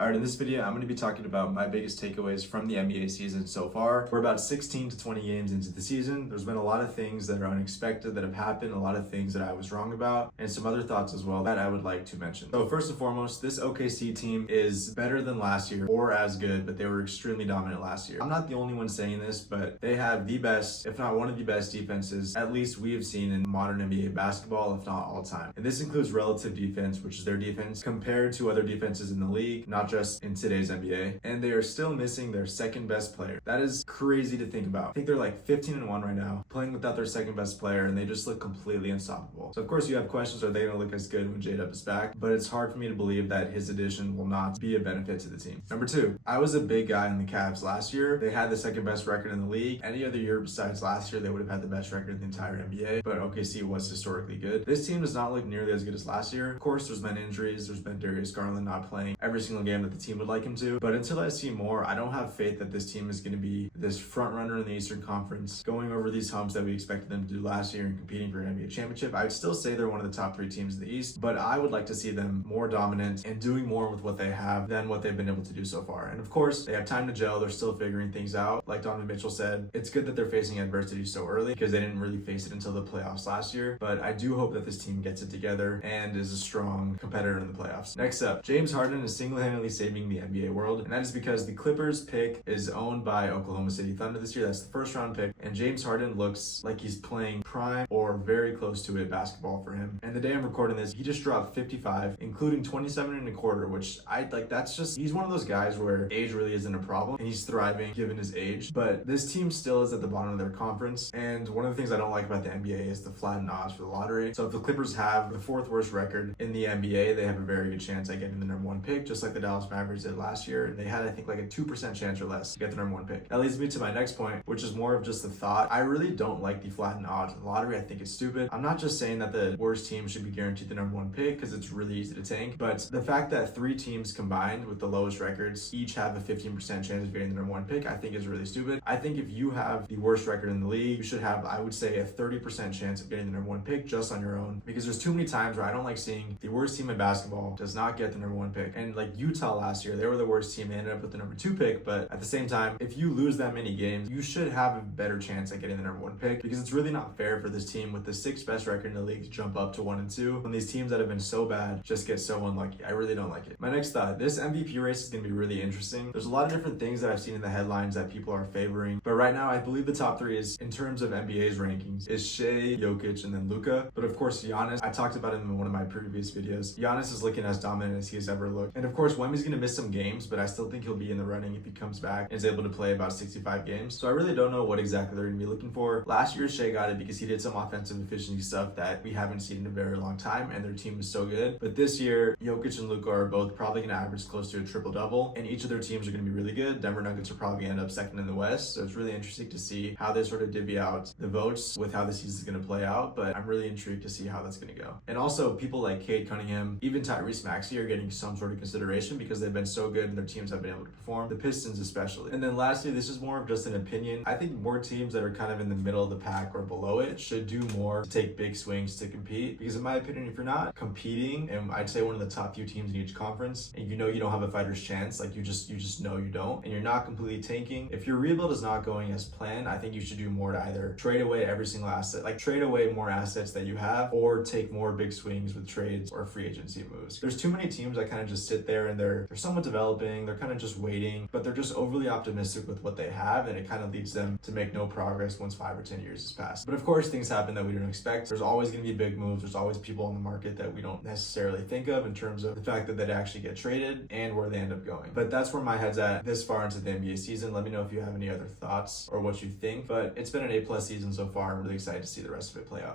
Alright, in this video, I'm going to be talking about my biggest takeaways from the NBA season so far. We're about 16 to 20 games into the season. There's been a lot of things that are unexpected that have happened, a lot of things that I was wrong about, and some other thoughts as well that I would like to mention. So first and foremost, this OKC team is better than last year, or as good, but they were extremely dominant last year. I'm not the only one saying this, but they have the best, if not one of the best defenses, at least we have seen in modern NBA basketball, if not all time. And this includes relative defense, which is their defense, compared to other defenses in the league, not just in today's NBA, and they are still missing their second best player. That is crazy to think about. I think they're like 15-1 right now, playing without their second best player, and they just look completely unstoppable. So of course you have questions, are they going to look as good when J-Dub is back? But it's hard for me to believe that his addition will not be a benefit to the team. Number two, I was a big guy in the Cavs last year. They had the second best record in the league. Any other year besides last year, they would have had the best record in the entire NBA, but OKC was historically good. This team does not look nearly as good as last year. Of course, there's been injuries. There's been Darius Garland not playing every single game that the team would like him to, but until I see more, I don't have faith that this team is going to be this front runner in the Eastern Conference, going over these humps that we expected them to do last year and competing for an NBA championship. I would still say they're one of the top 3 teams in the East, but I would like to see them more dominant and doing more with what they have than what they've been able to do so far. And of course, they have time to gel. They're still figuring things out. Like Donovan Mitchell said, it's good that they're facing adversity so early because they didn't really face it until the playoffs last year, but I do hope that this team gets it together and is a strong competitor in the playoffs. Next up, James Harden is single-handedly saving the NBA world, and that is because the Clippers pick is owned by Oklahoma City Thunder this year. That's the first round pick, and James Harden looks like he's playing prime or very close to it basketball for him. And the day I'm recording this, he just dropped 55, including 27 and a quarter, which I like. That's just, he's one of those guys where age really isn't a problem and he's thriving given his age, but this team still is at the bottom of their conference. And one of the things I don't like about the NBA is the flattened odds for the lottery. So if the Clippers have the 4th worst record in the NBA, they have a very good chance at getting the number 1 pick, just like the Dallas Mavericks did last year. And they had, I think, like a 2% chance or less to get the number 1 pick. That leads me to my next point, which is more of just a thought. I really don't like the flattened odds in the lottery. I think it's stupid. I'm not just saying that the worst team should be guaranteed the number 1 pick because it's really easy to tank, but the fact that 3 teams combined with the lowest records each have a 15% chance of getting the number 1 pick, I think is really stupid. I think if you have the worst record in the league, you should have, I would say, a 30% chance of getting the number 1 pick just on your own, because there's too many times where I don't like seeing the worst team in basketball does not get the number 1 pick. And like Utah last year, they were the worst team. They ended up with the number 2 pick, but at the same time, if you lose that many games, you should have a better chance at getting the number 1 pick, because it's really not fair for this team with the 6th best record in the league to jump up to 1 and 2 when these teams that have been so bad just get so unlucky. I really don't like it. My next thought, this MVP race is going to be really interesting. There's a lot of different things that I've seen in the headlines that people are favoring, but right now I believe the top 3 is, in terms of NBA's rankings, is Shea, Jokic, and then Luka. But of course, Giannis, I talked about him in one of my previous videos. Giannis is looking as dominant as he has ever looked. And of course, Wemby's going to miss some games, but I still think he'll be in the running if he comes back and is able to play about 65 games. So I really don't know what exactly they're going to be looking for. Last year, Shea got it because he did some offensive efficiency stuff that we haven't seen in a very long time, and their team is so good. But this year, Jokic and Luka are both probably going to average close to a triple-double, and each of their teams are going to be really good. Denver Nuggets are probably going to end up 2nd in the West, so it's really interesting to see how they sort of divvy out the votes with how the season is going to play out, but I'm really intrigued to see how that's going to go. And also, people like Cade Cunningham, even Tyrese Maxey are getting some sort of consideration because they've been so good and their teams have been able to perform, the Pistons especially. And then lastly, this is more of just an opinion. I think more teams that are kind of in the middle of the pack or below it should do more to take big swings to compete, because in my opinion, if you're not competing, and I'd say one of the top few teams in each conference, and you know you don't have a fighter's chance, like you just know you don't, and you're not completely tanking, if your rebuild is not going as planned, I think you should do more to either trade away every single asset, like trade away more assets that you have, or take more big swings with trades or free agency moves. There's too many teams that kind of just sit there and they're somewhat developing, they're kind of just waiting, but they're just overly optimistic with what they have, and it kind of leads them to make no progress once 5 or 10 years has passed. But of course, things happen that we don't expect. There's always going to be big moves. There's always people on the market that we don't necessarily think of in terms of the fact that they'd actually get traded and where they end up going. But that's where my head's at this far into the NBA season. Let me know if you have any other thoughts or what you think, but it's been an A+ season so far. I'm really excited to see the rest of it play out.